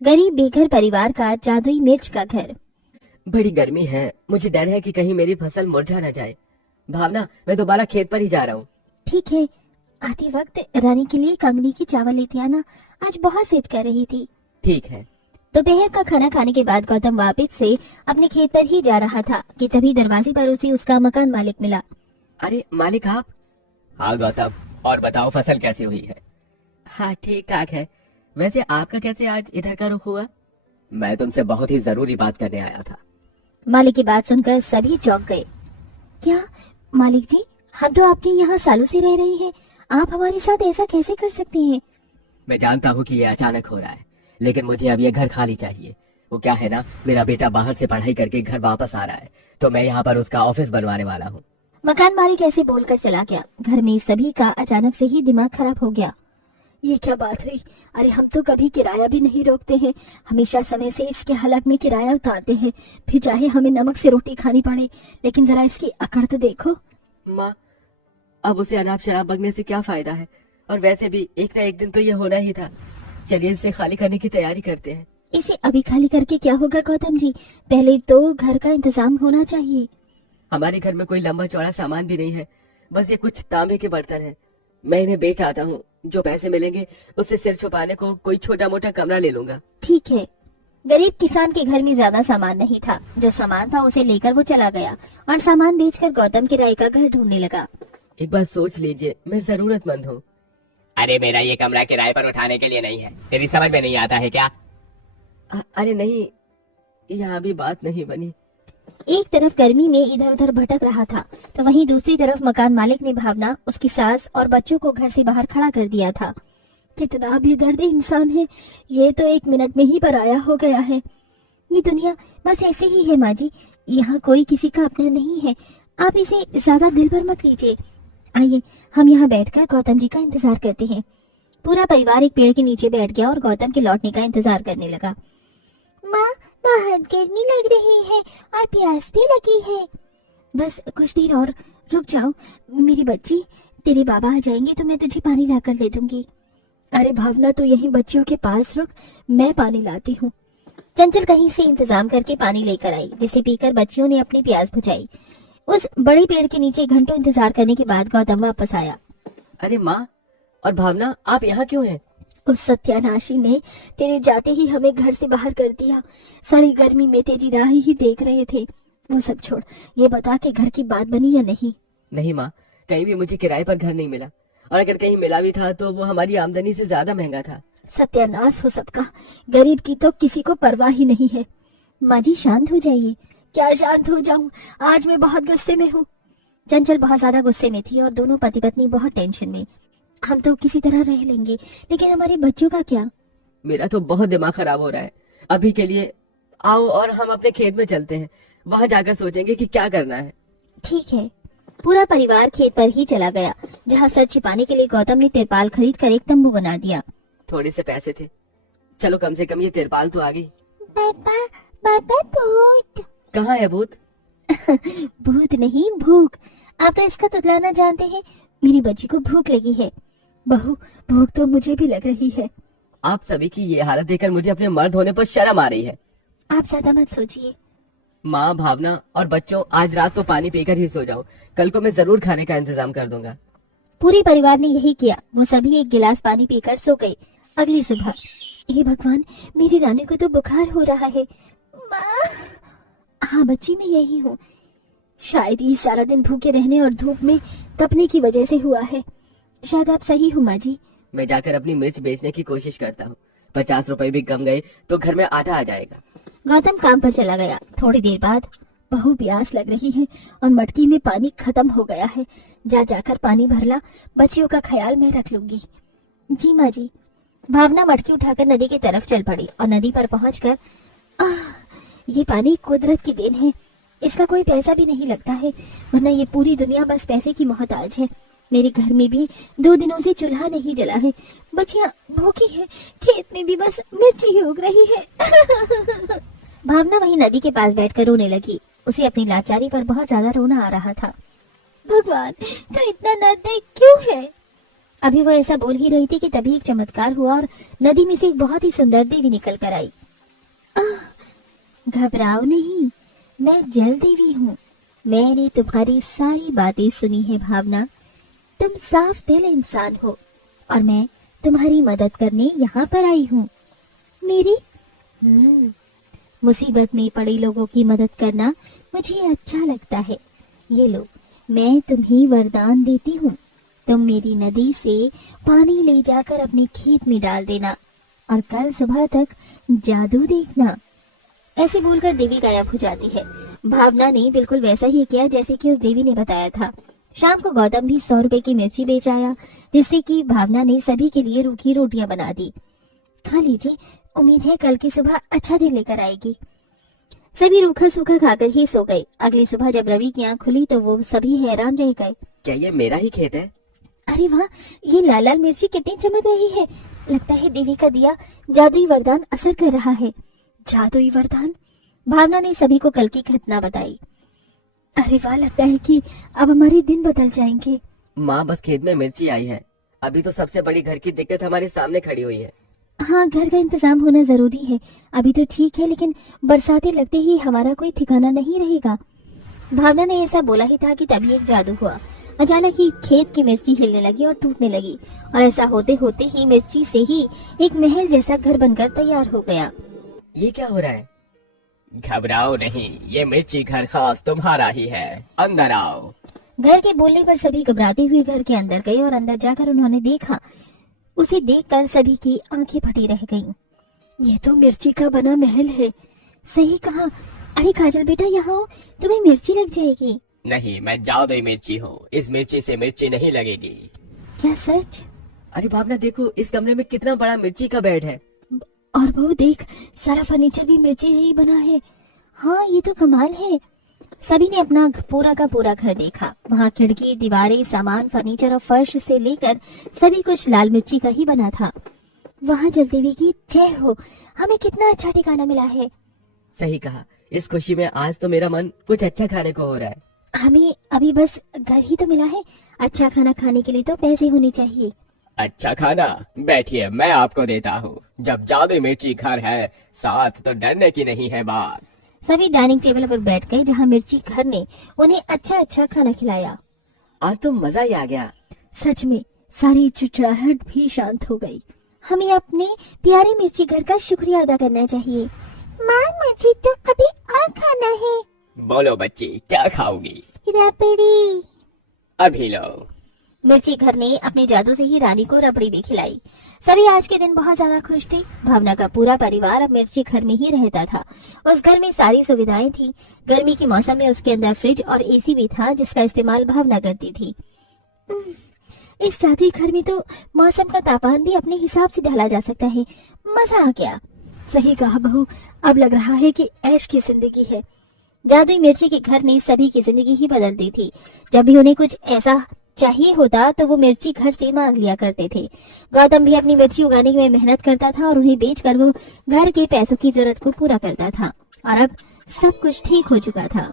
गरीब बेघर परिवार का जादुई मिर्च का घर। बड़ी गर्मी है, मुझे डर है कि कहीं मेरी फसल मुरझा न जाए। भावना, मैं दोबारा खेत पर ही जा रहा हूँ। ठीक है, आते वक्त रानी के लिए कंगनी की चावल लेते आना, आज बहुत जिद कर रही थी। ठीक है। दोपहर का खाना खाने के बाद गौतम वापस से अपने खेत पर ही जा रहा था कि तभी दरवाजे पर उसे उसका मकान मालिक मिला। अरे मालिक आप? हाँ गौतम, और बताओ फसल कैसी हुई है? हाँ ठीक ठाक है। वैसे आपका कैसे आज इधर का रुख हुआ? मैं तुमसे बहुत ही जरूरी बात करने आया था। मालिक की बात सुनकर सभी चौंक गए। क्या मालिक जी, हम तो आपके यहाँ सालों से रह रहे हैं, आप हमारे साथ ऐसा कैसे कर सकते हैं? मैं जानता हूँ कि ये अचानक हो रहा है, लेकिन मुझे अब ये घर खाली चाहिए। वो क्या है ना, मेरा बेटा बाहर से पढ़ाई करके घर वापस आ रहा है, तो मैं यहाँ पर उसका ऑफिस बनवाने वाला हूँ। मकान मालिक ऐसे बोलकर चला गया। घर में सभी का अचानक से ही दिमाग खराब हो गया। ये क्या बात हुई? अरे हम तो कभी किराया भी नहीं रोकते हैं, हमेशा समय से इसके हलक में किराया उतारते हैं, फिर चाहे हमें नमक से रोटी खानी पड़े। लेकिन जरा इसकी अकड़ तो देखो। माँ, अब उसे अनाप शराब बकने से क्या फायदा है? और वैसे भी एक न एक दिन तो ये होना ही था। चलिए इसे खाली करने की तैयारी करते हैं। इसे अभी खाली करके क्या होगा गौतम जी, पहले तो घर का इंतजाम होना चाहिए। हमारे घर में कोई लंबा चौड़ा सामान भी नहीं है, बस ये कुछ तांबे के बर्तन हैं। मैं इन्हें बेच आता हूँ, जो पैसे मिलेंगे उससे सिर छुपाने को कोई छोटा मोटा कमरा ले लूंगा। ठीक है। गरीब किसान के घर में ज्यादा सामान नहीं था, जो सामान था उसे लेकर वो चला गया और सामान बेचकर गौतम किराए का घर ढूंढने लगा। एक बार सोच लीजिए, मैं जरूरतमंद हूँ। अरे मेरा ये कमरा किराए पर उठाने के लिए नहीं है, तेरी समझ में नहीं आता है क्या? अरे नहीं, यहाँ भी बात नहीं बनी। एक तरफ गर्मी में इधर उधर भटक रहा था, तो वहीं दूसरी तरफ मकान मालिक ने भावना, उसकी सास और बच्चों को घर से बाहर खड़ा कर दिया था। कितना बेदर्द इंसान है, ये तो 1 मिनट में ही पराया हो गया है। ये दुनिया बस ऐसे ही है माँ जी, यहाँ कोई किसी का अपना नहीं है, आप इसे ज्यादा दिल पर मत लीजिए। आइए हम यहाँ बैठकर गौतम जी का इंतजार करते हैं। पूरा परिवार एक पेड़ के नीचे बैठ गया और गौतम के लौटने का इंतजार करने लगा। माँ, बाहर गर्मी लग रही है और प्यास भी लगी है। बस कुछ देर और रुक जाओ मेरी बच्ची, तेरे बाबा आ जाएंगे तो मैं तुझे पानी लाकर दे दूंगी। अरे भावना, तो यहीं बच्चियों के पास रुक, मैं पानी लाती हूँ। चंचल कहीं से इंतजाम करके पानी लेकर आई, जिसे पीकर बच्चियों ने अपनी प्यास बुझाई। उस बड़े पेड़ के नीचे घंटों इंतजार करने के बाद गौतम वापस आया। अरे माँ और भावना, आप यहाँ क्यों हैं? उस सत्यानाशी ने तेरे जाते ही हमें घर से बाहर कर दिया। सड़ी गर्मी में तेरी राह ही देख रहे थे। वो सब छोड़, ये बता के घर की बात बनी या नहीं? नहीं माँ, कहीं भी मुझे किराए पर घर नहीं मिला, और अगर कहीं मिला भी था तो वो हमारी आमदनी से ज्यादा महंगा था। सत्यानाश हो सबका, गरीब की तो किसी को परवाह ही नहीं है। माँ जी शांत हो जाइए। क्या शांत हो जाऊं, आज मैं बहुत गुस्से में हूँ। चंचल बहुत ज्यादा गुस्से में थी और दोनों पति पत्नी बहुत टेंशन में। हम तो किसी तरह रह लेंगे, लेकिन हमारे बच्चों का क्या? मेरा तो बहुत दिमाग खराब हो रहा है। अभी के लिए आओ और हम अपने खेत में चलते हैं, वहाँ जाकर सोचेंगे कि क्या करना है। ठीक है। पूरा परिवार खेत पर ही चला गया, जहाँ सर छिपाने के लिए गौतम ने तिरपाल खरीद कर एक तंबू बना दिया। थोड़े से पैसे थे, चलो कम से कम ये तिरपाल तो आ गई। पापा, पापा भूत। कहाँ है भूत? भूत नहीं, भूख। आप तो इसका तुतलाना जानते हैं। मेरी बच्ची को भूख लगी है। बहू, भूख तो मुझे भी लग रही है। आप सभी की ये हालत देखकर मुझे अपने मर्द होने पर शर्म आ रही है। आप ज्यादा मत सोचिए। माँ, भावना और बच्चों, आज रात तो पानी पीकर ही सो जाओ, कल को मैं जरूर खाने का इंतजाम कर दूंगा। पूरे परिवार ने यही किया। वो सभी एक गिलास पानी पीकर सो गए। अगली सुबह, हे भगवान, मेरी रानी को तो बुखार हो रहा है। माँ। हाँ बच्ची, मैं यही हूँ। शायद ये सारा दिन भूखे रहने और धूप में तपने की वजह से हुआ है। शायद आप सही हो माँ जी। मैं जाकर अपनी मिर्च बेचने की कोशिश करता हूँ, 50 रुपए भी कम गए तो घर में आटा आ जाएगा। गौतम काम पर चला गया। थोड़ी देर बाद, बहू प्यास लग रही है और मटकी में पानी खत्म हो गया है, जा जाकर पानी भर ला, बच्चियों का ख्याल मैं रख लूंगी। जी माँ जी। भावना मटकी उठाकर नदी की तरफ चल पड़ी और नदी पर पहुंचकर, ये पानी कुदरत की देन है, इसका कोई पैसा भी नहीं लगता है, वरना ये पूरी दुनिया बस पैसे की मोहताज है। मेरे घर में भी 2 दिनों से चूल्हा नहीं जला है, बच्चियां भूखी है, खेत में भी बस मिर्ची ही उग रही है। भावना वहीं नदी के पास बैठकर रोने लगी। उसे अपनी लाचारी पर बहुत ज्यादा रोना आ रहा था। भगवान, तो इतना निर्दयी क्यों है? अभी वो ऐसा बोल ही रही थी कि तभी एक चमत्कार हुआ और नदी में से एक बहुत ही सुंदर देवी निकल कर आई। घबराओ नहीं, मैं जल देवी हूँ। मैंने तुम्हारी सारी बातें सुनी है भावना। तुम साफ दिल इंसान हो और मैं तुम्हारी मदद करने यहाँ पर आई हूँ। मेरी मुसीबत में पड़े लोगों की मदद करना मुझे अच्छा लगता है। ये लो, मैं तुम्हें वरदान देती हूँ। तुम मेरी नदी से पानी ले जाकर अपने खेत में डाल देना और कल सुबह तक जादू देखना। ऐसे बोलकर देवी गायब हो जाती है। भावना ने बिल्कुल वैसा ही किया जैसे कि उस देवी ने बताया था। शाम को गौतम भी 100 रुपए की मिर्ची बेच आया, जिससे कि भावना ने सभी के लिए रूखी रोटियां बना दी। खा लीजिए, उम्मीद है कल की सुबह अच्छा दिन लेकर आएगी। सभी रूखा सूखा खाकर ही सो गए। अगली सुबह जब रवि की आंख खुली तो वो सभी हैरान रह गए। क्या ये मेरा ही खेत है? अरे वाह, ये लाल लाल मिर्ची कितनी चमक रही है। लगता है देवी का दिया जादुई वरदान असर कर रहा है। जादुई वरदान? भावना ने सभी को कल की घटना बताई। अरे वाह, लगता है कि अब हमारे दिन बदल जाएंगे। माँ, बस खेत में मिर्ची आई है। अभी तो सबसे बड़ी घर की दिक्कत हमारे सामने खड़ी हुई है। हाँ, घर का इंतजाम होना जरूरी है। अभी तो ठीक है, लेकिन बरसातें लगते ही हमारा कोई ठिकाना नहीं रहेगा। भावना ने ऐसा बोला ही था कि तभी एक जादू हुआ। अचानक ही खेत की मिर्ची हिलने लगी और टूटने लगी, और ऐसा होते होते ही मिर्ची से ही एक महल जैसा घर बनकर तैयार हो गया। ये क्या हो रहा है? घबराओ नहीं, ये मिर्ची घर खास तुम्हारा ही है। अंदर आओ। घर के बोलने पर सभी घबराते हुए घर के अंदर गए और अंदर जाकर उन्होंने देखा। उसे देखकर सभी की आंखें फटी रह गईं। ये तो मिर्ची का बना महल है। सही कहा। अरे काजल बेटा, यहाँ आओ, तुम्हें मिर्ची लग जाएगी। नहीं, मैं जादुई मिर्ची हूँ। इस मिर्ची से मिर्ची नहीं लगेगी। क्या सच? अरे भावना, देखो इस कमरे में कितना बड़ा मिर्ची का बेड है। और वो देख, सारा फर्नीचर भी मिर्ची से ही बना है। हाँ, ये तो कमाल है। सभी ने अपना पूरा का पूरा घर देखा। वहाँ खिड़की, दीवारें, सामान, फर्नीचर और फर्श से लेकर सभी कुछ लाल मिर्ची का ही बना था। वहाँ जल देवी की जय हो। हमें कितना अच्छा ठिकाना मिला है। सही कहा। इस खुशी में आज तो मेरा मन कुछ अच्छा खाने को हो रहा है। हमें अभी बस घर ही तो मिला है। अच्छा खाना खाने के लिए तो पैसे होने चाहिए। अच्छा खाना? बैठिए, मैं आपको देता हूँ। जब जादुई मिर्ची घर है, साथ तो डरने की नहीं है बात। सभी डाइनिंग टेबल पर बैठ गए, जहाँ मिर्ची घर ने उन्हें अच्छा अच्छा खाना खिलाया। आज तो मजा ही आ गया। सच में सारी चिड़चिड़ाहट भी शांत हो गई। हमें अपने प्यारे मिर्ची घर का शुक्रिया अदा करना चाहिए। माँ, मुझे तो अभी और खाना है। बोलो बच्ची, क्या खाओगी? रबड़ी। अभी लो। मिर्ची घर ने अपने जादू से ही रानी को रबड़ी भी खिलाई। सभी आज के दिन बहुत ज्यादा खुश थे। भावना का पूरा परिवार अब मिर्ची घर में ही रहता था। उस घर में सारी सुविधाएं थी। गर्मी के मौसम में उसके अंदर फ्रिज और एसी भी था, जिसका इस्तेमाल भावना करती थी। इस जादुई घर में तो मौसम का तापमान भी अपने हिसाब से ढाला जा सकता है। मजा आ गया। सही कहा बहू, अब लग रहा है कि ऐश की जिंदगी है। जादुई मिर्ची के घर ने सभी की जिंदगी ही बदल दी थी। जब भी उन्हें कुछ ऐसा चाहिए होता तो वो मिर्ची घर से मांग लिया करते थे। गौतम भी अपनी मिर्ची उगाने में मेहनत करता था और उन्हें बेचकर वो घर के पैसों की जरूरत को पूरा करता था। और अब सब कुछ ठीक हो चुका था।